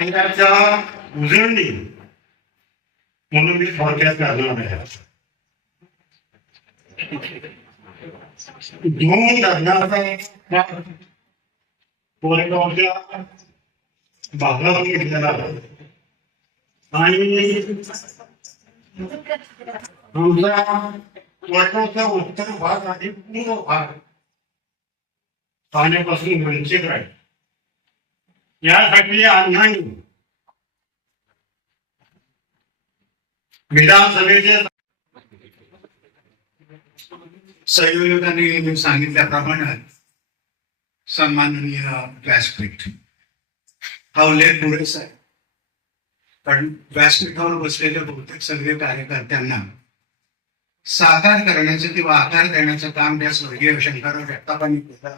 त्याच्या उजळणी म्हणून मी थोडक्यात करणार आहे. दोन धरणाचा कोरेगावच्या भागातून घेतलेला आणि आमचा कोरेगावचा उत्तर भाग आणि पूर्व भाग पाण्यापासून वंचित आहे. यासाठी अण्णांनी विधानसभेचे संयोजकांनी सांगितल्याप्रमाणे सन्माननीय व्यासपीठ हा उल्लेख पुरेसा आहे. कारण व्यासपीठावर बसलेल्या बहुतेक सगळे कार्यकर्त्यांना साकार करण्याचं किंवा आकार देण्याचं काम त्या स्वर्गीय शंकरराव जगतापांनी केलं.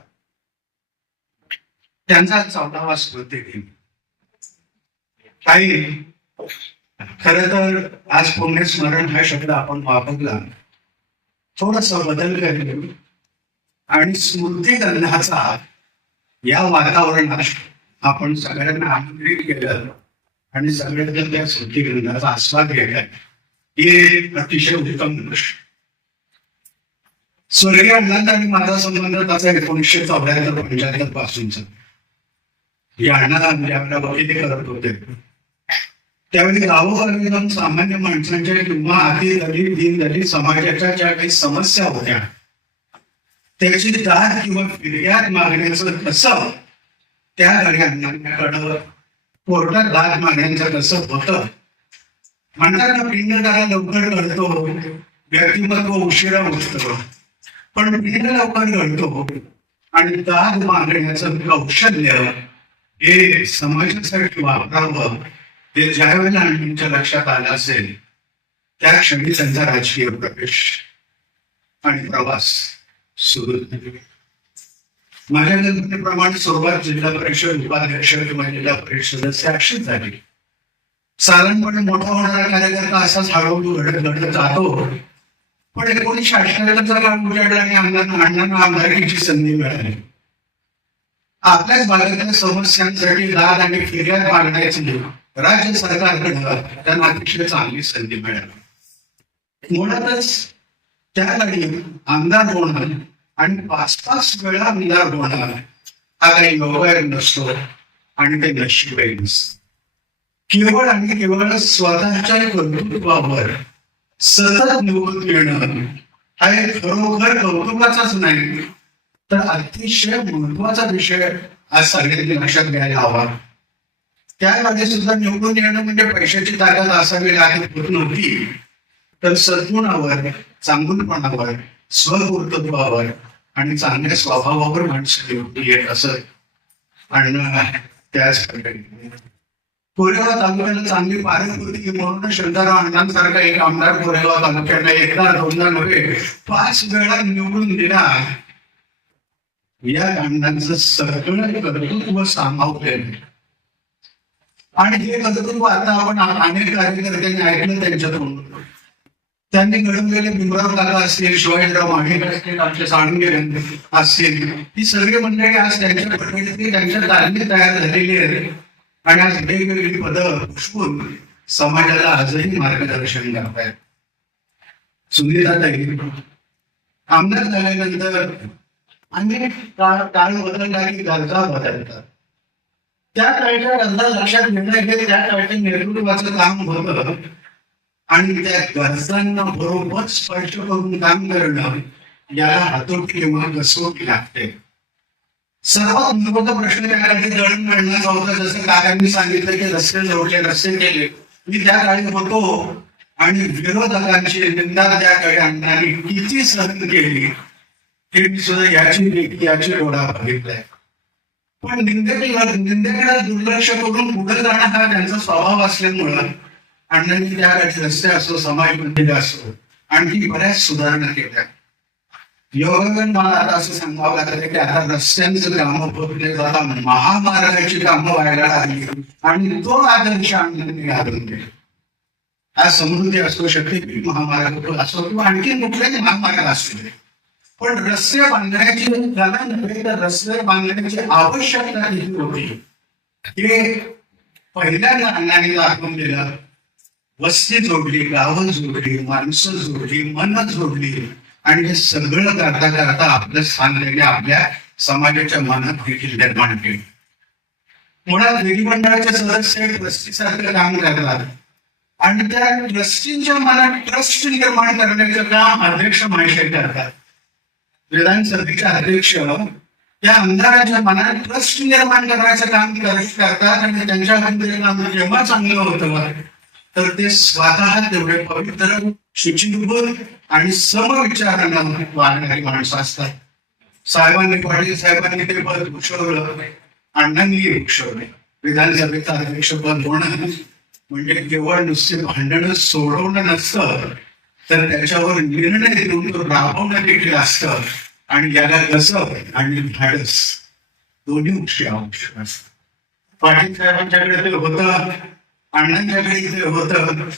त्यांचा 14वा स्मृती दिन. काही खर तर आज पुण्यस्मरण हा शब्द आपण वापरला, थोडासा बदल करेल आणि स्मृती ग्रंथाचा या वातावरणात आपण सगळ्यांना आमंत्रित केलं आणि सगळ्यांना त्या स्मृती ग्रंथाचा आस्वाद घ्यायला ही अतिशय उत्तम गोष्ट. स्वर्गीय अण्णांचा आणि माझा संबंध त्याचा 1974-75 पासूनचा. या अण्णा ज्यावेळेला वकिली करत होते त्यावेळी गावोगावी जाऊन सामान्य माणसांच्या किंवा आधी दलित दीनदलित समाजाच्या ज्या काही समस्या होत्या त्याची दाद किंवा फिर्याद मागण्याचं कसं त्या अण्णांकडं कोर्टात दाद मागण्याचं कसं होतं. म्हणतात पिंड जरा लवकर घडतो, व्यक्तिमत्व उशिरा उठतं, पण पिंड लवकर घडतो आणि दाद मागण्याचं कौशल्य हे समाजासाठी वापरावं हे ज्या वेळेला अण्णांच्या लक्षात आलं असेल त्या क्षणी त्यांचा राजकीय प्रवेश आणि प्रवास सुरू झाला. माझ्या कल्पनेप्रमाणे सुरुवात जिल्हा परिषद उपाध्यक्ष किंवा जिल्हा परिषद सदस्य अशीच झाली. साधारणपणे मोठा होणारा कार्यकर्ता असाच हळूहळू घडत घडत जातो. पण 1988चा काळ उजाडला आणि अण्णांना आमदारकीची संधी मिळाली. आपल्याच भागातल्या समस्यांसाठी दाद आणि फिर्याद मागण्याची राज्य सरकारकडं त्यांना अतिशय चांगली संधी मिळाली. मुळातच त्या काळी आमदार होणं आणि 5-5 वेळा आमदार होणं हा काही योगायोग नसतो आणि ते नशीबही नसतं. केवळ आणि केवळ स्वतःच्या कर्तृत्वावर सतत निवडून येणं हा एक खरोखर कौतुकाचाच नाही तर अतिशय महत्वाचा विषय आज सगळ्यांनी लक्षात घ्यायला हवा. त्यामध्ये सुद्धा निवडून येणं म्हणजे पैशाची ताकद असावी लागत होत नव्हती, तर सद्गुणावर, चांगुलपणावर, स्वकर्तृत्वावर आणि चांगल्या स्वभावावर माणसं निवडून येत असत. आणि त्याच कोरेगाव तालुक्याला चांगली पारख होती म्हणून शंकरराव अण्णांसारखा एक आमदार कोरेगाव तालुक्याला एकदा दोनदा नव्हे 5 वेळा निवडून दिला. या अण्णांचं सगळं कर्तृत्व सामावलेलं आणि हे कर्तृत्व आता आपण अनेक कार्यकर्त्यांनी ऐकलं त्यांच्याकडून. त्यांनी घडवलेले भीमराव काका असतील, शिवाजीराव माहेकर असतील, आमचे साळुंखे असतील, ही सगळी मंडळी आज त्यांच्या पद्धतीने त्यांच्या तालमीत तयार झालेली आहेत आणि आज वेगवेगळी पदं पुष्पून समाजाला आजही मार्गदर्शन करतायत. सुनीताताई आमदार झाल्यानंतर अनेक काळ बदलला की गरजा बदलतात. त्या काळच्या गरजा लक्षात घेणं हे त्या काळच्या नेतृत्वाचं काम होतं आणि त्या गरजांना बरोबर स्पष्ट करून काम करणं याला हातोटी किंवा कसोटी लागते. सर्वात महत्वाचा प्रश्न त्या काळी दळणवळणाचा होता. जसं काकांनी सांगितलं की रस्ते जोडले, रस्ते केले. मी त्या काळी होतो आणि विरोधकांची निंदा त्या काळी अण्णांनी किती सहन केली हे मी सुद्धा याची डोळा बघितलाय. पण निंदेकडे दुर्लक्ष करून पुढे जाणं हा त्यांचा स्वभाव असल्यामुळं अण्णांनी त्या काळी रस्ते असो, समाज मंदिर असो आणखी बऱ्याच सुधारणा केल्या. योगायोगाने मला आता असं सांगावं लागलं की आता रस्त्यांचं कामं बघले जाता महामार्गाची कामं व्हायला लागली आणि तो आदर्श अण्णांनी घालून दिला. आज समृद्धी असू शकते, महामार्ग असो किंवा आणखी कुठलेही महामार्ग असू दे, पण रस्ते बांधण्याची त्याला नव्हे तर रस्ते बांधण्याची आवश्यकता किती होती हे पहिल्यांदा अण्णांनी दाखवून दिलं, वस्ती जोडली, गावं जोडली, माणसं जोडली, मन जोडली, आणि हे सगळं करता करता आपलं स्थान त्यांनी आपल्या समाजाच्या मनात देखील निर्माण केलं. मुळात विधिमंडळाचे सदस्य ट्रस्टीसारखं काम करतात आणि त्या ट्रस्टींच्या मनात ट्रस्ट निर्माण करण्याचं काम अध्यक्ष महाशय करतात. विधानसभेचे अध्यक्ष त्या आमदाराच्या मनात ट्रस्ट निर्माण करण्याचं काम करतात आणि त्यांच्याकडे काम जेव्हा चांगलं होतं तर ते स्वतः तेवढे पवित्र, शुचिर्भूत आणि समविचारांना वागणारी माणसं असतात. साहेबांनी, पाटील साहेबांनी ते पद भूषवलं, अण्णांनी भूषवले. विधानसभेचं अध्यक्षपद होणं म्हणजे केवळ नुसते भांडणं सोडवणं नसतं, तर त्याच्यावर निर्णय देऊन तो राबवणं देखील असतं. आणि याला कसं आणि धाडस दोन्ही गोष्टी आवश्यक असतात. पाटील साहेबांच्याकडे ते होतं, अण्णांच्याकडे ते होतं.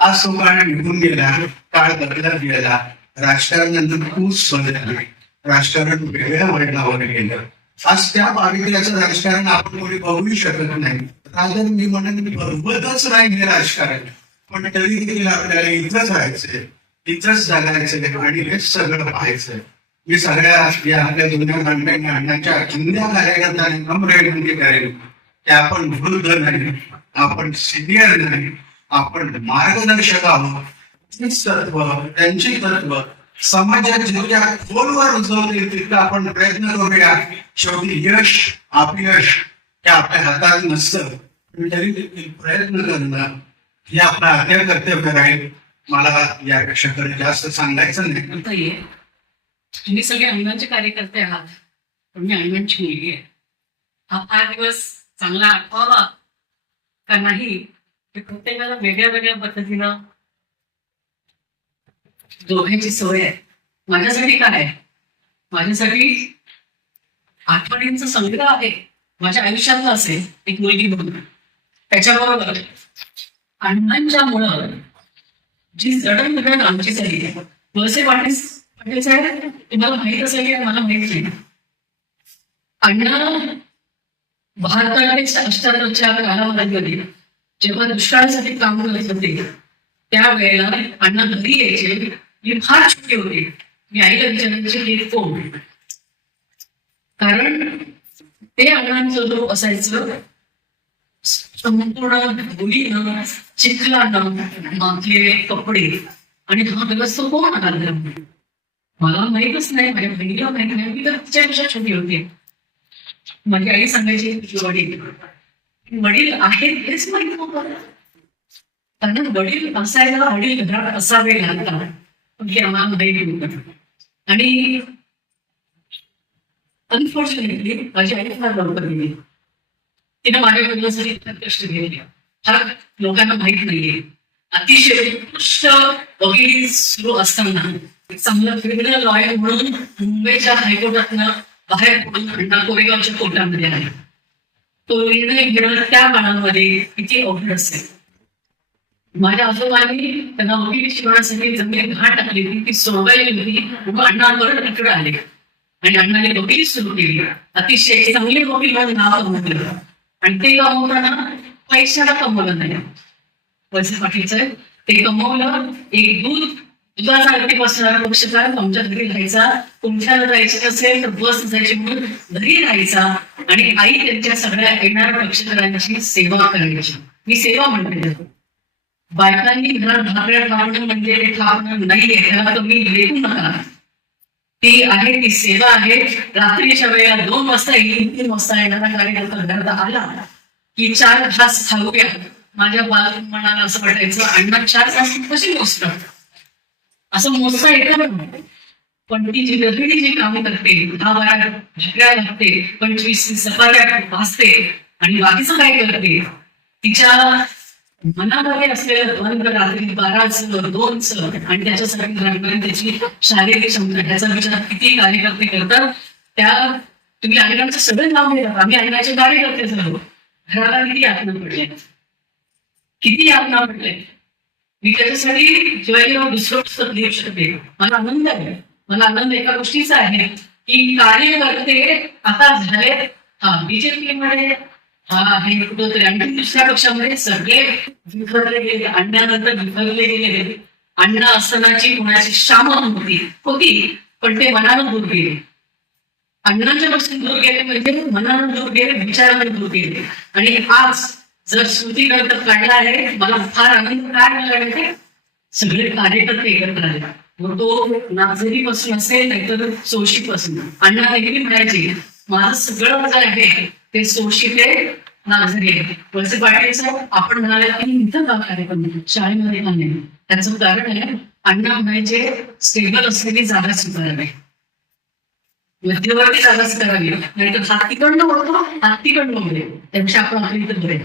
आज तो काळ निघून गेला, काळ बदलत गेला, राजकारणानंतर खूप बदलली, राजकारण वेगळ्या वळणावर गेलं. आज त्या पावित्र्याचं राजकारण आपण कोणी बघूही शकत नाही. राजन मी म्हणून बघतच नाही हे राजकारण, पण तरी देखील आपल्याला इथंच राहायचंय, इथंच जगायचंय आणि हेच सगळं पाहायचंय. मी सगळ्या या आपल्या जुन्या मांडण्या अण्णांच्या जुन्या कार्यकर्त्यांनी नम्र विनंती करेल की आपण वृद्ध नाही, आपण सिनियर नाही, आपण मार्गदर्शक आहोत. तीच तत्व, त्यांची तत्व समाजात जितक्या खोलवर रुजवतील तितका आपण प्रयत्न करूया. शेवटी यश अपयश हे आपल्या हातात नसतं, पण तरी देखील प्रयत्न करणं हे आपलं आद्य कर्तव्य राहील. मला यापेक्षा जास्त सांगायचं नाही. तुम्ही सगळे अण्णांचे कार्यकर्ते आहात, पण मी अण्णांची मुलगी आहे. हा 5 दिवस चांगला आठवावा का नाही हे प्रत्येकाला वेगळ्या वेगळ्या पद्धतीनं दोघांची सवय आहे. माझ्यासाठी काय आहे? माझ्यासाठी आठवणींचा संग्रह आहे. माझ्या आयुष्यातला असेल एक मुलगी म्हणून. त्याच्याबरोबर अण्णांच्यामुळं जी जडणघडण आमची झाली, वळसे पाटील साहेब तुम्हाला माहित असेल की मला माहित नाही, अण्णा भारताच्या 78च्या कालावधीमध्ये जेव्हा दुष्काळासाठी काम करत होते त्यावेळेला अण्णा घरी यायचे. मी फार छोटी होते. मी आईला विचारायचे की कोण, कारण ते अण्णांचं जो असायचं संपूर्ण धुळीनं, चिखलानं मागलेले कपडे. आणि हा दिवस तो कोण आला मला माहीतच नाही, माझ्या बहिणीला माहित नाही. मी तर तिच्यापेक्षा छोटी होते. माझी आई सांगायची वडील आहेत हेच माहित नव्हतं. त्यांना वडील असायला, वडील घरात असावे लागतात, पण ते आम्हाला माहिती नव्हतं. आणि अनफॉर्च्युनेटली माझी आई फार लवकर गेली. तिने माझ्या वडिलांसाठी इतका कष्ट घेतले, हा लोकांना माहित नाहीये. अतिशय उत्कृष्ट वकील सुरू असताना चांगला क्रिमिनल लॉयर म्हणून मुंबईच्या हायकोर्टातनं बाहेर पडून अण्णा कोरेगावच्या कोर्टामध्ये आले. तो निर्णय घेणं त्या काळामध्ये किती अवघड असेल. माझ्या आजोबांनी त्यांना वकील शिकवण्यासाठी जमीन घाट टाकली ती सोडवायला होती. मग अण्णा परत इकडे आले आणि अण्णाने वकील सुरू केली. अतिशय चांगले वकील म्हणून नाव कमवलं आणि ते कमवताना पैशाला कमवलं नाही. वळसे पाटील साहेब ते कमवलं एक दुधाचा अगदी बसणारा पक्षकार आमच्या घरी राहायचा. तुमच्याला जायचं असेल तर बस जायची म्हणून घरी राहायचा आणि आई त्यांच्या सगळ्या येणाऱ्या पक्षकारांची सेवा करायची. मी सेवा म्हणते, बायकांनी घरात भाकऱ्या खावणं म्हणजे ते खावणं नाहीये, त्याला तुम्ही लेखू नका. ती आहे, ती सेवा आहे. रात्रीच्या वेळेला 2 वाजता येईल, 3 वाजता येणारा कार्यकर्ता घरात आला की 4 घास खाऊया. माझ्या बालपणाला असं वाटायचं अण्णा 4 घास कशी मोजतात, असं मोजता येतं. पण ती जी गृहिणी जी काम करते, 10-12 भाकऱ्या लागते, 25 चपात्या भाजते आणि बाकीचं काय करते, तिच्या मनामध्ये असलेलं द्वंद्व रात्री 12चं 2चं आणि त्याच्यासाठी घरापर्यंत त्याची शारीरिक क्षमता ह्याचा विचार किती कार्यकर्ते करतात. त्या तुम्ही अण्णांचं सगळं नाव घेतात. आम्ही अण्णाचे कार्यकर्ते झालो. घराला किती यातना पडले, किती यातना पडले. मी त्याच्यासाठी जेव्हा दुसरं पुस्तक लिहू शकते मला आनंद आहे. मला आनंद एका गोष्टीचा आहे की कार्यकर्ते आता झाले. हा बीजेपी मध्ये हा आहे कुठंतरी. आणखी दुसऱ्या पक्षामध्ये सगळे विखरले गेले, अण्णानंतर विखरले गेले. अण्णा असतानाची कोणाची शामत होती, पण ते मनानं दूर गेले. अण्णांच्या पासून दूर गेले म्हणजे मनानं दूर गेले, विचारानं दूर गेले. आणि आज जर स्मृती ग्रंथ काढला आहे, मला फार आनंद काय मिळाला माहिती, सगळे कार्यकर्ते एकत्र आले. मग तो नागझरी पासून असेल नाहीतर सोशी पासून. अण्णा नेहमी म्हणायचे माझं सगळं जे आहे ते सोशी ते नागझरी आहे. वळसे पाटील साहेब आपण म्हणाले की इथं का कार्यक्रम शाळेमध्ये का नाही, त्याचं कारण आहे अण्णा म्हणायचे स्टेबल असलेली जागा स्वीकारावी, मध्यवर्ती जागा स्वीकारावी, नाहीतर हातीकडनं होतो हातीकडनं होते, त्यापेक्षा आपण आपल्या इथं बरे.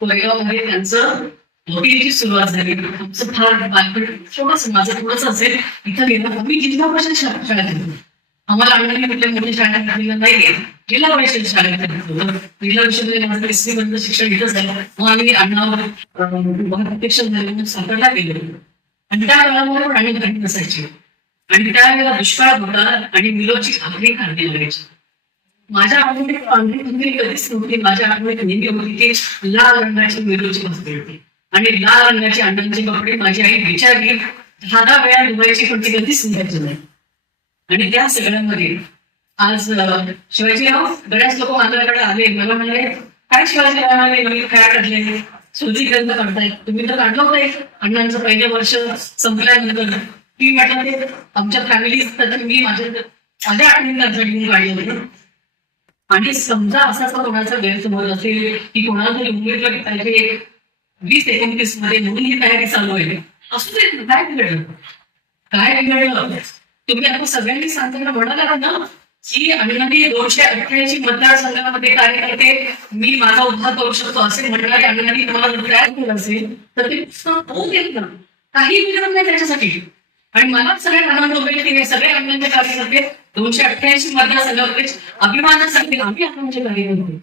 कोरेगावमध्ये त्यांचं वकिलीची सुरुवात झाली. आमचं फार बालपण माझं थोडंसं असेल, इथं गेलं आम्ही जिल्हा परिषद शाळेत होतो. आम्हाला अण्णांनी कुठल्या मोठ्या शाळेत घातलेलं नाहीये, जिल्हा परिषद शाळेत होतो. जिल्हा परिषदेला माझं 30वी पर्यंत शिक्षण इथं झालं. मग आम्ही अण्णावर अध्यक्ष झाले, सातारला गेलो. आणि त्या काळामध्ये पण अनेक घटना नसायची. आणि त्यावेळेला दुष्काळ होता आणि मिलोची भाकरी खाल्ली लागायची. माझ्या आठवणीत पांढरी भाकरी कधीच नव्हती. माझ्या आठवणीत नेहमी होती की लाल रंगाची मिलोची भाकरी होती आणि लाल रंगाची अण्णांची कपडे. माझी आई बिचारी 10 वेळा धुवायची, पण ती कधीच निघायची नाही. आणि त्या सगळ्यांमध्ये आज शिवाजीराव बऱ्याच लोक माझ्याकडे आले, मला म्हणाले काय शिवाजीरावांनी नवीन काय काढले, स्मृती ग्रंथ काढताय, तुम्ही तर काढलं होतं अण्णांचं पहिलं वर्ष संपल्यानंतर. ती म्हटलं ते आमच्या फॅमिलीत मी माझ्या आठवणीत घेऊन काढलं होतं. आणि समजा असा कोणाचा गैरसमज असेल की कोणाला तरी उमेदवारी पाहिजे 2029 मध्ये म्हणून ही तयारी चालू आहे, असू दे, काय बिघडलं, काय बिघडलं. तुम्ही आता सगळ्यांनी सांगताना म्हणाला ना की अण्णांनी 288 मतदारसंघामध्ये कार्यकर्ते मी माझा उद्धार करू शकतो असे म्हणणारे अण्णांनी तुम्हाला जर तयार केलं असेल तर ते होऊ देत ना, काही बिघडत नाही त्याच्यासाठी. आणि मला सगळ्यात आनंद होईल की हे सगळे अण्णांचे कार्यकर्ते 288 मतदारसंघामध्ये अभिमानासाठी आम्ही अण्णांचे कार्यकर्ते.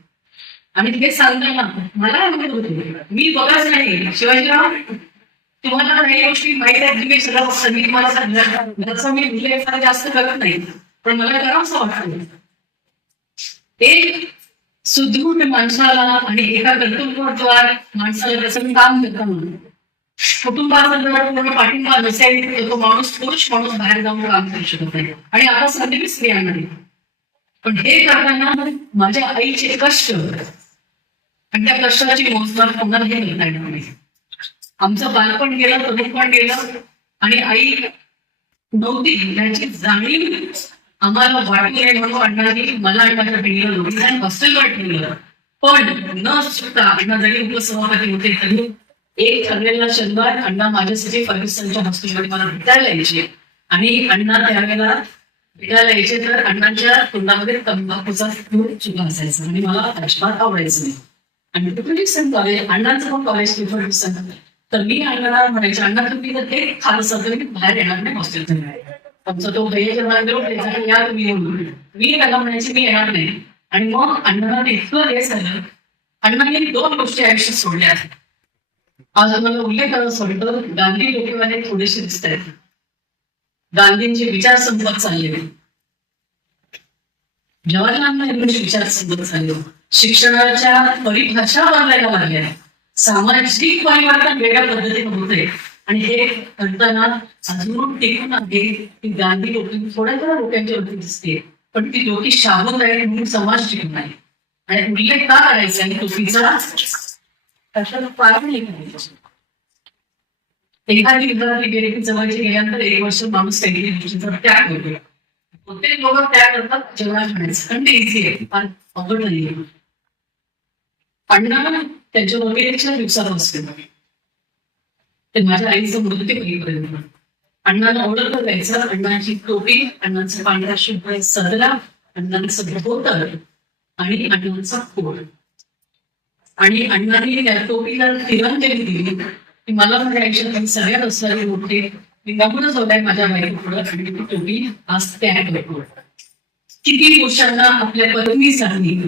आणि हे सांगताना मला आनंद होते. मी बघाच नाही शिवाजीराव, तुम्हाला काही गोष्टी माहिती आहेत, मी सगळं मी तुम्हाला सांगितलं मी उल्लेख फार जास्त करत नाही, पण मला करावंसं वाटतं. एक सुदृढ माणसाला आणि एका कर्तृत्वाद्वारे माणसाला त्याचं काम करताना कुटुंबाचा जर पूर्ण पाठिंबा नसेल तर तो माणूस पुरुष माणूस बाहेर जाऊन काम करू शकत नाही. आणि आता संधी स्त्रियांना नाही. पण हे करताना माझ्या आईचे कष्ट आणि त्या कष्टाची मोजमाप कोणालाही घेता येणार नाही. आमचं बालपण गेलं, तरुणपण गेलं आणि आई नव्हती याची जाणीव आम्हाला वाटू नये म्हणून अण्णांनी मला आणि माझ्या पिढीला दोघींना हॉस्टेलवर ठेवलं. पण न चुकता अण्णा जरी उपसभापती होते तरी एक ठरलेला शनिवार अण्णा माझ्यासाठी फर्ग्युसनच्या हॉस्टेलमध्ये मला भेटायला यायचे. आणि अण्णा त्यावेळेला भेटायला यायचे तर अण्णांच्या तोंडामध्ये तंबाखूचा चुका असायचा आणि मला अजिबात आवडायचं नाही. आणि फर्ग्युसन कॉलेज, अण्णांचं पण कॉलेज फर्ग्युसन, तर मी अण्णाला म्हणायचे अण्णा तुम्ही जर हे खात असाल तर मी बाहेर येणार नाही हॉस्टेलचं. आमचा तो या तुम्ही येऊन, मी त्यांना म्हणायचे मी येणार नाही. आणि मग अण्णाला इतकं हे झालं, अण्णांनी 2 गोष्टी आयुष्यात सोडल्या. आज आम्हाला उल्लेख करायला वाटतो, गांधी लोकवाले थोडेसे दिसत आहेत, गांधींचे विचार संपत चालले, जवाहरलाल नेहरूंचे विचार संपत चालले, शिक्षणाच्या परिभाषा बदलायला लागल्या, सामाजिक परिवर्तन वेगळ्या पद्धतीने होते. आणि हे करताना अजून टिकून आहे की गांधी लोक थोड्या लोकांच्या वरती दिसते, पण ती लोकी शाबूत आहे म्हणून समाज टिकून आहे. आणि उल्लेख का करायचा आणि टोपीचा कशाला पार नाही करायचं. एखादी विद्यार्थी गेली की जवळची गेल्यानंतर 1 वर्ष माणूस काही गोष्टींचा त्याग करतो. प्रत्येक लोक त्याग करतात जेवणात म्हणायचं, कारण ते इझी आहे, फार अवघड नाहीये. अण्णा त्यांच्या वकिलीच्या दिवसात असते ते माझ्या आईचं मृत्यू होईपर्यंत अण्णाला ओळखलं जायचं. अण्णाची टोपी, अण्णाचा पांढरा शुभ्र सदरा, अण्णांचं धोतर आणि अण्णांचा कोट. आणि अण्णांनी त्या टोपीला तिरंजली दिली की मला माझ्या आयुष्यात सगळ्यात असणारी मोठे मी गमूनच होताय माझ्या बाईक पुढं. आणि ती टोपी आज त्याग करतो. किती पुरुषांना आपल्या पत्नीसाठी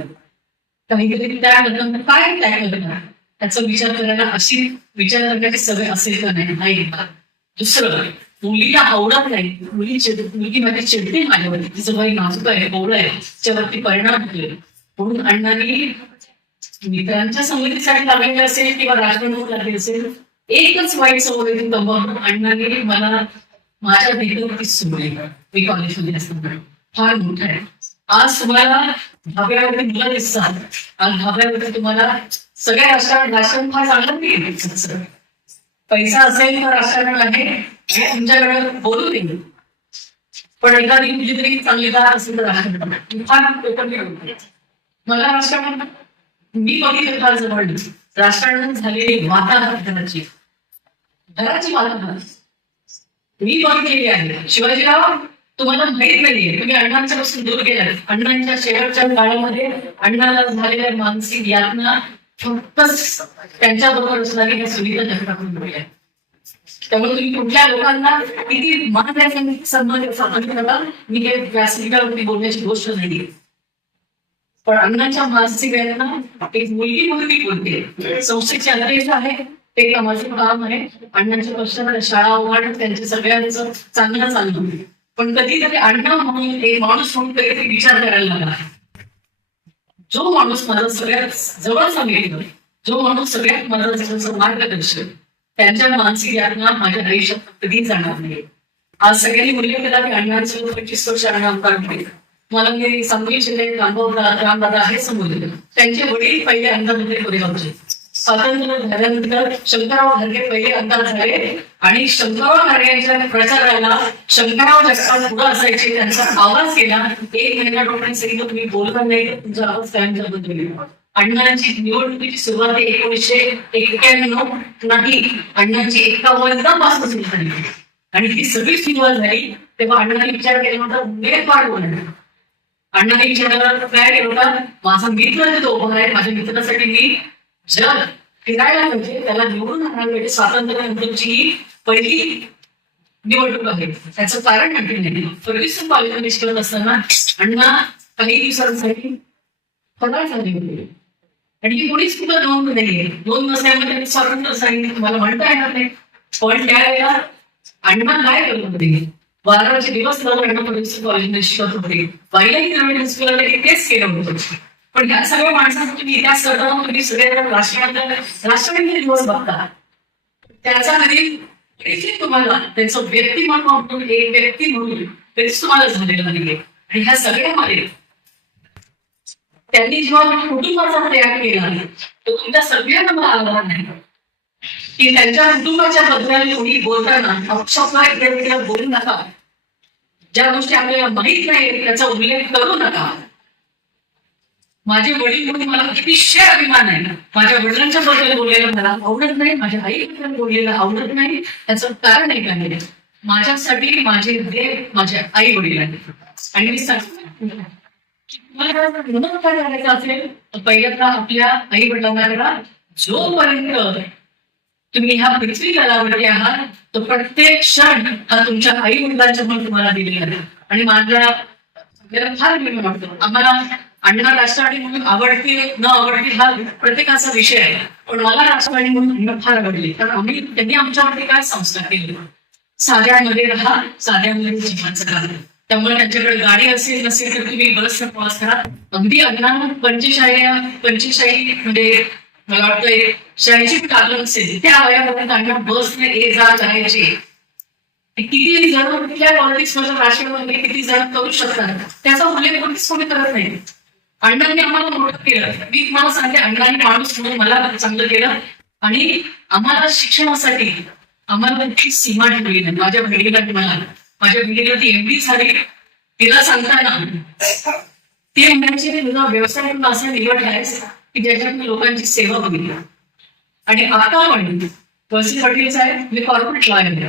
काहीतरी त्याग करताना काय त्याग करणार त्याचा विचार करायला अशी विचार करण्याची सवय असेल का नाही. दुसरं, मुलीला आवडत नाही, मुलगी माझी चिडते माझ्यावरती, तिचं बाई नाजूक आहे, बोळ आहे, तिच्यावरती परिणाम होतोय म्हणून अण्णांनी मित्रांच्या संगतीसाठी लागलेले असेल किंवा राजकारणात लागले असेल, एकच वाईट सवय होती तंबाखू. अण्णांनी मला माझ्या भेटीवरती सोडली. मी कॉलेजमध्ये असताना फार मोठं आहे. आज तुम्हाला धाब्यावरती मुलं दिसतात, आज धाब्यावरती तुम्हाला सगळ्या राजकारण फार चांगलं नाही. पैसा असेल तर राजकारण आहे हे तुमच्याकडे बोलू नये, पण एखादी तुझी तरी चांगली दार असेल तर राजकारण फार लोकांनी होते. मला राजकारण मी बघितलं फार जवळ राजकारणात झालेली वातावरणाची घराची वातावरण मी बघितलेली आहे. शिवाजीराव तुम्हाला माहित नाहीये, तुम्ही अण्णांच्या पासून दूर गेलात. अण्णांच्या शेवटच्या काळामध्ये अण्णाला झालेल्या मानसिक यातना फक्त त्यांच्या बरोबर असणारी ह्या सुनीता जगतापून मिळाल्या. त्यामुळे तुम्ही कुठल्या लोकांना किती मान द्यायचा सन्मान करा. मी हे व्यासपीठावरती बोलण्याची गोष्ट नाहीये, पण अण्णांच्या मानसिक वेदना एक मुलगी बोलते. संस्थेचे अध्यक्ष आहे ते माझं काम आहे. अण्णांच्या पक्षाला शाळा उघडणं त्यांच्या सगळ्यांचं चांगलं चाललं, पण कधीतरी अण्णा म्हणून एक माणूस म्हणून काहीतरी विचार करायला लागला. जो माणूस माझा सगळ्यात जवळचा मित्र, जो माणूस सगळ्यात माझा जवळचा मार्गदर्शक, त्यांच्या मानसिक यातना माझ्या आयुष्यात कधीच जाणार नाही. आज सगळ्यांनी उल्लेख केला की अण्णांचं 25 वर्ष अण्णांकार केलं. मला मी सांगली जिल्ह्यात रामदादा हे समजले. त्यांचे वडील पहिले अंधारमध्ये पुढे होते. स्वातंत्र्य झाल्यानंतर शंकरराव घारगे पहिले अंदाज झाले आणि शंकरराव घारगेंच्या प्रचाराला शंकरराव जगताप पुढे असायचे. त्यांचा आवाज केला. 1 महिना डॉक्टरांनी सांगितलं तुम्ही बोलणार नाही तर तुमचा आवाज कायमचा बदल. अण्णांची निवडणुकीची सुरुवात 1991 नाही, अण्णांची 51 पासून सुरू झाली आणि ही सगळी सुरुवात झाली तेव्हा अण्णांनी विचार केला होता उमेदवार कोण. अण्णांनी विचार काय केलं होता, माझा मित्र जो उभा आहे माझ्या मित्रासाठी मी जग फिरायला पाहिजे, त्याला निवडून आणायला पाहिजे. स्वातंत्र्यानंतरची ही पहिली निवडणूक आहे. त्याचं कारण म्हणजे फर्ग्युसन कॉलेजला निष्कळत असताना अण्णा काही दिवसांसाठी फरार झाले होते आणि ही कोणीच कुठं नोंद नाहीये. नोंद नसल्यामध्ये स्वातंत्र्य सांगितलं तुम्हाला म्हणता येणार नाही. पण त्यावेळेला अण्णा काय करत होते, 12 दिवस लावून अण्णा फर्ग्युसन कॉलेजला शिकत होते. पहिल्याही नवीन हायस्कूलला तेच केलं होतं. पण ह्या सगळ्या माणसांचा तुम्ही इतिहास करताना तुम्ही सगळ्या राष्ट्रवादी दिवस बघता, त्याच्यामध्ये तुम्हाला त्यांचं व्यक्तिमत्व म्हणून एक व्यक्ती म्हणून तेच तुम्हाला झालेलं नाहीये. आणि ह्या सगळ्यामध्ये त्यांनी जेव्हा कुटुंबाचा त्याग केला तो तुमच्या सगळ्यांना मला आभार नाही की त्यांच्या कुटुंबाच्या बद्दल कोणी बोलताना अपशब्द बोलू नका. ज्या गोष्टी आपल्याला माहित नाही त्याचा उल्लेख करू नका. माझे वडील म्हणून मला अतिशय अभिमान आहे. माझ्या वडिलांच्या बद्दल बोललेलं मला आवडत नाही, माझ्या आईबद्दल बोललेलं आवडत नाही. त्याचं कारण आहे काय, माझ्यासाठी माझे देव माझ्या आई वडील आहेत. आणि मी सांगतो तुम्हाला काय करायचं असेल तर पहिल्यांदा आपल्या आई वडिलांना जोपर्यंत तुम्ही ह्या पृथ्वी तलावरती आहात तो प्रत्येक क्षण हा तुमच्या आई वडिलांच्या म्हणून तुम्हाला दिलेला आहे. आणि माझ्या फार विमान वाटतो. आम्हाला अण्णा राष्ट्रवादी म्हणून आवडतील न आवडतील हा प्रत्येकाचा विषय आहे, पण मला राष्ट्रवादी म्हणून अण्णा फार आवडले. कारण त्यांनी आमच्यावरती काय संस्कार केले, साध्यामध्ये राहा, साध्यामध्ये जीवनाचं करा. त्यामुळे त्यांच्याकडे गाडी असेल नसेल तर तुम्ही बसचा प्रवास करा. अगदी अण्णा 45 म्हणजे मला वाटतं 86 लागलं असेल त्या वयापर्यंत अण्णा बसने ये जा करायचे. किती जण कुठल्या पॉलिटिक्स मध्ये राष्ट्रवादी किती जण करू शकतात त्याचा उल्लेख कोणतीच कोणी करत नाही. अण्णांनी आम्हाला मोठं केलं. मी तुम्हाला सांगते अण्णांनी माणूस म्हणून मला चांगलं केलं आणि आम्हाला शिक्षणासाठी आम्हाला कुठली सीमा ठेवली नाही. माझ्या बहिणीला ती MD झाली. तिला सांगताना ते म्हणायचे तुझा व्यवसाय असा निवडलायस की ज्याच्यात लोकांची सेवा बघितली. आणि आता पण वसीम पाटील साहेब मी कॉर्पोरेट लॉ आहे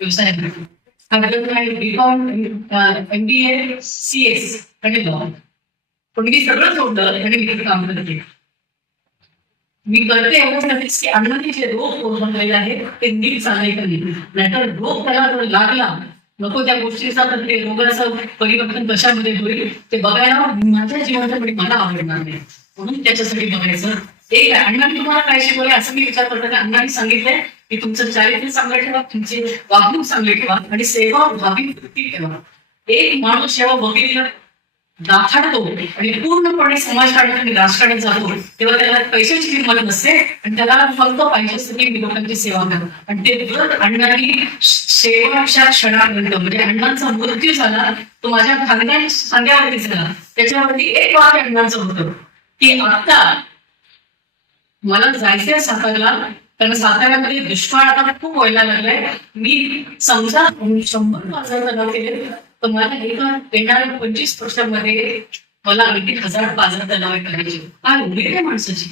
व्यवसायात. BCom MBA CS आणि लॉ, पण मी सगळं सोडलं आणि मी काम करते. मी करते एवढंच की अण्णांनी जे रोग बनलेले आहे ते नीट चालायचं नाही. नाहीतर रोग त्याला जर लागला नको त्या गोष्टीचा तर ते रोगाचं परिवर्तन कशामध्ये होईल ते बघायला माझ्या जीवनामध्ये मला आवडणार नाही. म्हणून त्याच्यासाठी बघायचं. एक आहे अण्णांनी तुम्हाला काय शिकवले असं मी विचार करतो की अण्णांनी सांगितलंय की तुमचं चारित्र्य चांगलं ठेवा, तुमचे वागणूक चांगले ठेवा आणि सेवा भावी वृत्ती ठेवा. एक माणूस जेव्हा बघितलं दाखाडतो आणि पूर्णपणे समाजकारणात आणि राजकारणात जातो तेव्हा त्याला पैशाची किंमत नसते आणि त्याला फक्त पाहिजे असतं की मी लोकांची सेवा करू. आणि ते व्रत अण्णांनी शेवटच्या क्षणापर्यंत म्हणजे अण्णांचा मृत्यू झाला तो माझ्या खांद्यावरती झाला. त्याच्यावरती एक वाक्य अण्णांचं होतं की आता मला जायचंय साताऱ्याला, कारण साताऱ्यामध्ये दुष्काळ आता खूप व्हायला लागलाय. मी समजा 100 बाजार तलाव केले तर मला एका येणाऱ्या 25 वर्षांमध्ये मला आणखी 1000 बाजार तलाव करायचे. काय उमेद आहे माणसाची.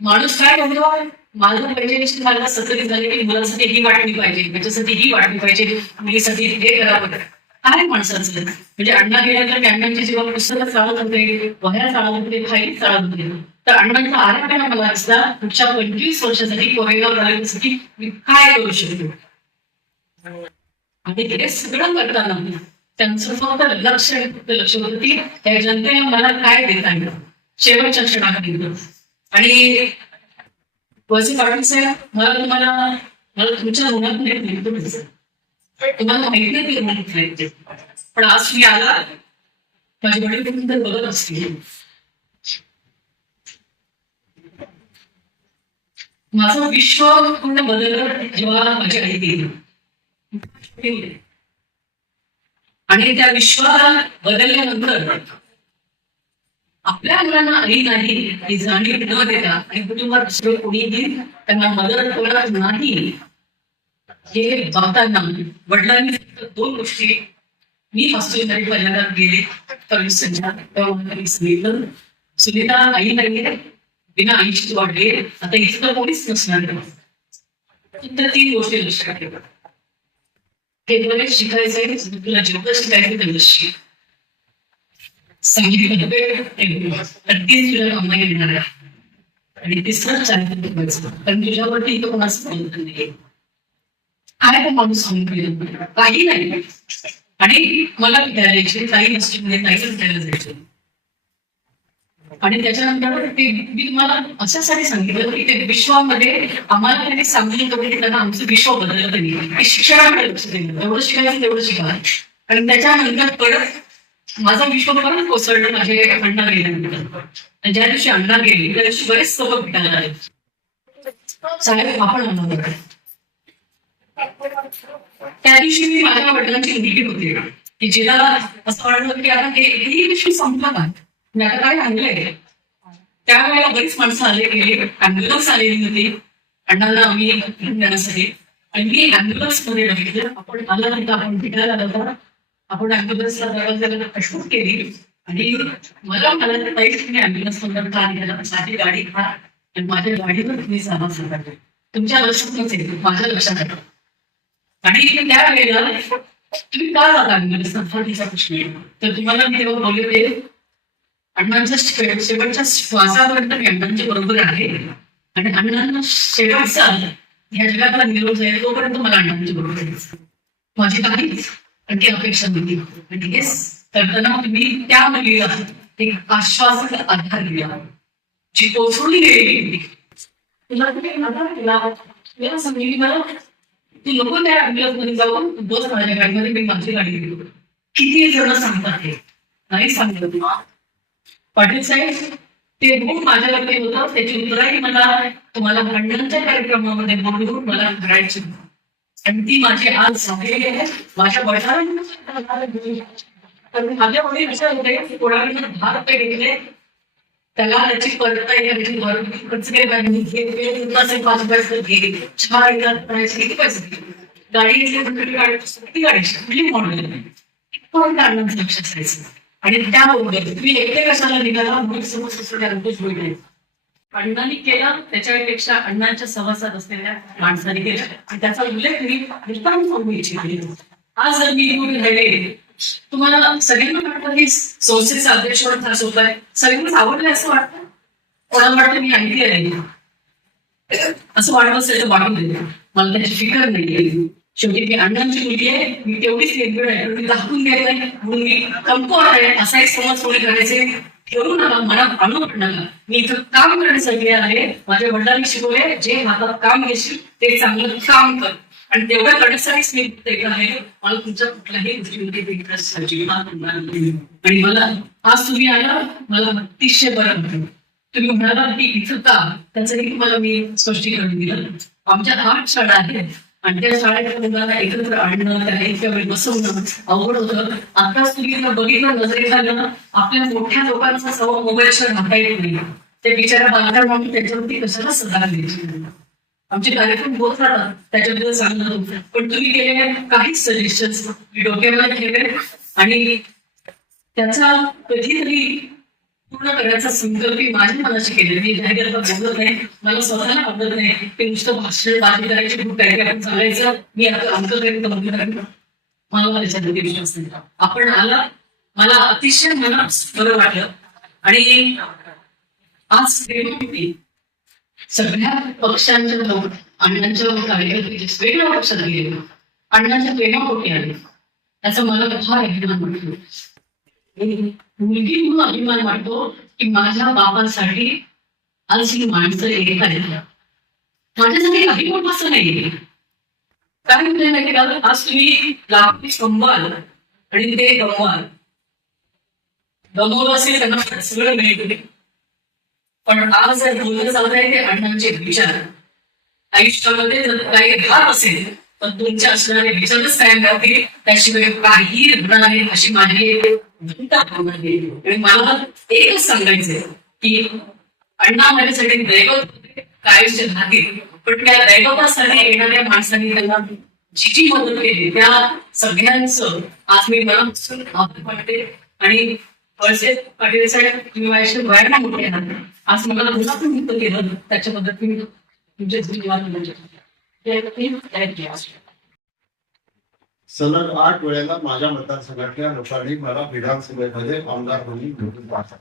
माणूस काय करतो, माझं पाहिजे मला सतत झाले की मुलासाठी ही वाटली पाहिजे, त्याच्यासाठी ही वाटली पाहिजे, मुलीसाठी हे करावं. काय माणसाचं म्हणजे अण्णा गेल्यानंतर मी अण्णांची जेव्हा पुस्तकं चालत होते, वह्या चालत होते, फाईल चालत होते, तर अण्णांचा आराखडा मला असला पुढच्या 25 वर्षासाठी कोरेगाव तालुक्यासाठी मी काय करू शकतो. आणि हे सगळं करताना त्यांचं फक्त लक्ष होतं की त्या जनतेने मला काय देता येईल शेवटच्या क्षणापर्यंत. आणि वळसे पाटील साहेब मला तुमच्या ऋणात नाही, तुम्हाला माहिती नाही ऋणात नाही, पण आज मी आला माझे वडील तर बघत असतील. माझं विश्व पूर्ण बदललं जेव्हा माझी आई गेली. आणि त्या विश्वाला बदलल्यानंतर आपल्या मुलांना आई नाही ही जाणीव न देता आणि कुटुंबात दुसरं कोणीही त्यांना मदत करत नाही हे बघताना वडिलांनी फक्त 2 गोष्टी मी हॉस्पिटलमध्ये पहिल्यांदा गेले तर सांगितलं, सुनीता आई नाहीये, बिना आईची वाढली आता इथं कोणीच नसणार. फक्त 3 गोष्टी लक्षात ठेवा. हे तुला शिकायचंय, तुला जेवढं शिकायचं तेवढं शिक. सांगितलं तर तीच तुला कामा येणार आहे. आणि तिसरं चारित्र्य कारण तुझ्यावरती इथं कोणाचं नियंत्रण नाही. काय तो माणूस सांगून काही नाही. आणि मला विद्यालय जायचे, काही हॉस्टेलमध्ये काही विद्यालय जायचे. आणि त्याच्यानंतर ते मी तुम्हाला अशासाठी सांगितलं की ते विश्वामध्ये आम्हाला त्यांनी सांगितलं की त्यांना आमचं विश्व बदललं त्यांनी शिक्षणाकडे लक्ष दिलं. एवढं शिकायचं तेवढं शिका. आणि त्याच्यानंतर परत माझं विश्व परत कोसळलं माझे अण्णा गेल्यानंतर. आणि ज्या दिवशी अण्णा गेली त्या दिवशी बरेच सबक भेटायला लागले. साहेब आपण अण्णा त्या दिवशी मी माझ्या वडिलांची मीटिंग होती की जिला असं वाटलं की आता हे विषय संपला का, मी आता काय आणलंय. त्यावेळेला बरीच माणसं आले गेली, अँब्युलन्स आलेली होती अण्णांना आम्ही नेण्यासाठी. आणि मी अँब्युलन्स मध्ये बघितलं आपण आला तिथं आपण भेटायला लागला. आपण अँब्युलन्सला दरवाजाला अशूट केली आणि मला तुम्ही अँब्युलन्स मधून का निघाला, माझी गाडी खा आणि माझ्या गाडीवर तुम्ही जाणार सांगा. तुमच्या लक्षात नसेल, माझ्या लक्षात आलं. आणि त्यावेळेला तुम्ही का जाता अँब्युलन्सचा प्रश्न आहे. तर तुम्हाला मी तेव्हा बोलले ते अण्णांच्या शेवटच्या श्वासापर्यंत मी अण्णांच्या बरोबर आहे. आणि अण्णांना शेवटचा ह्या जगातला निरोप जाईल तोपर्यंत मला अण्णांच्या बरोबर आहे. माझी काहीच आणखी अपेक्षा नव्हती. आणि हेच करताना तुम्ही त्या मुलीला एक आश्वासन आधार दिला जी कोसळली गेली. तुला तुम्ही आधार दिला, तुला सांगितली मला तू नको त्या अँब्युलन्स मध्ये जाऊन बस माझ्या गाडीमध्ये, मी माझी गाडी गेलो. किती जण सांगतात हे नाही सांगत. पाटील साहेब ते गुण माझ्यावरती होतं, त्याची उत्तरही मला तुम्हाला अण्णांच्या कार्यक्रमामध्ये बोलून मला करायची. आणि ती माझी आज झालेली आहे. माझ्या वडिलांना माझ्या वडील विचार होते की कोणाला 10 रुपये घेतले त्याला त्याची परता येण्याची खर्च किती पैसे गाडी घेतली, गाडी गाडी मॉडेल कोण कारणांचं लक्ष असायचं. आणि त्याबरोबर तुम्ही एकटे कशाला निघाला म्हणून अण्णांनी केला त्याच्यापेक्षा अण्णांच्या सहवासात असलेल्या माणसाने केला. आणि त्याचा उल्लेख मी सांगू इच्छिते. आज जर मी निवडून राहिले तुम्हाला सगळ्यांना वाटतं की संस्थेचा अध्यक्ष फार सोपं आहे, सगळ्यांनाच आवडलं असं वाटतं. कोणाला वाटतं मी ऐकली आहे असं वाटत असेल तर वाटून देते, मला त्याची फिकर नाहीये. शेवटी मी अण्णांची मुलगी आहे, मी तेवढीच निर्भीड आहे. मी दाखवून द्यायला नाही म्हणून मी कमकुवत आहे असा एक समज कोणी करायचे ठेवू नका, मनात आणू नका. मी इथं काम करण्यासाठी आहे. माझ्या वडिलांनी शिकवले जे हातात काम घेशील ते चांगलं काम कर. आणि तेवढ्या करण्यासाठीच मी ते आहे. मला तुमच्या कुठल्याही गोष्टीमध्ये इंटरेस्ट अजिबात नाही. आणि मला आज तुम्ही आला, मला अतिशय बरं वाटलं. तुम्ही म्हणाला की इथं का, त्याचंही तुम्हाला मी स्पष्टीकरण दिलं. आमच्या 8 शाळा आहेत आणि त्या शाळेच्या मुलांना एकत्र आणणं, त्या इतक्या वेळ बसवणं अवघड होतं. आताच तुम्ही जर बघितलं नजरेत आलं, आपल्या मोठ्या लोकांचा सवा मोबाईलशिवाय राहता येत नाही. ते बिचारा बांधकाम म्हणून त्याच्यावरती कशाला सल्ला द्यायची. आमचे कार्यक्रम होत राहतात त्याच्याबद्दल सांगणं होतं. पण तुम्ही केलेले काही सजेशन्स डोक्यामध्ये ठेवले आणि त्याचा कधीतरी पूर्ण करायचा संकल्प मी माझ्या मनाशी केले. मी जाहीर बोलत नाही, मला स्वतःला आवडत नाही ते नुसतं भाषण बाजी करायची खूप काही आपण सांगायचं. मी आता अंतपर्यंत मला त्याच्यामध्ये विश्वास नाही. आपण आला, मला अतिशय मनात बरं वाटलं. आणि आज प्रेमापोटी सगळ्या पक्षांच्या लोक अण्णांच्या कार्यकर्ते वेगळ्या पक्षात गेले, अण्णांच्या प्रेमापोटी आले, त्याचा मला फार अभिमान वाटतो. मुलगी म्हणून अभिमान वाटतो की माझ्या बापांसाठी आज ही माणसं एक आहेत. माझ्यासाठी काही मोठं असं नाहीये. काय म्हणजे माहिती का, आज तुम्ही लाखो संभाल आणि ते गमवाल. गमवलं असेल त्यांना सगळं मिळेल. पण आज जर बोललं जात आहे ते अण्णांचे विचार, आयुष्यामध्ये जर काही घात असेल तर तुमच्या असणारे विचारच कायम राहतील, त्याशिवाय काही घडणार नाही अशी माझी भावना आहे. आणि मला एकच सांगायचंय की अण्णा माझ्यासाठी दैवत कायमचे राहतील, पण त्या दैवतासाठी येणाऱ्या माणसांनी त्यांना जी जी मदत केली त्या सगळ्यांचं आज मी मनापासून आभार मानते. आणि वळसे पाटील साहेब, तुम्ही माझ्याशी वयाने मोठे आहात, आज मला मुलातून मुक्त केलं, त्याच्याबद्दल तुम्ही तुमचे धन्यवाद म्हणजे सलग 8 वेळेला माझ्या मतदारसंघातल्या लोकांनी मला विधानसभेमध्ये आमदार म्हणून निवडून पाठवलं.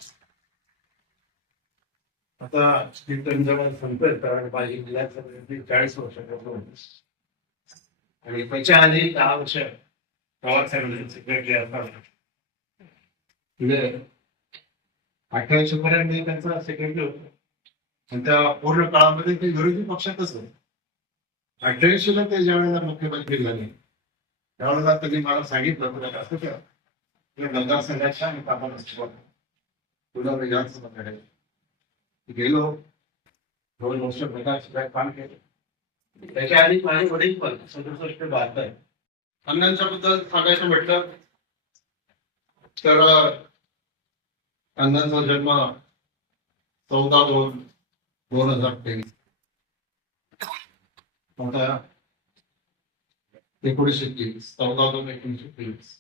आता ही टर्म जेव्हा संपेल कारण माझी विधानसभेची 40 वर्षापर्यंत होती आणि त्याच्या आधी 10 वर्ष पवार साहेबांचे सेक्रेटरी असताना म्हणजे 88 पर्यंत मी त्यांचा सेक्रेटरी होतो. आणि त्या पूर्ण काळामध्ये ते विरोधी पक्षातच होते. 88 ला ते ज्यावेळेला मुख्यमंत्री झाले त्यावेळेला त्यांनी मला सांगितलं तुला असं त्या मतदारसंघाच्या आणि कामाला तुला विधानसभेकडे गेलो. 2 वर्ष विधानसभेत काम केलं. त्याच्या आधी माझे वडील पण 67 72 अण्णांच्या बद्दल सांगायचं म्हटलं तर अण्णांचा जन्म 14/2/2023 आता 1923 14/2/1923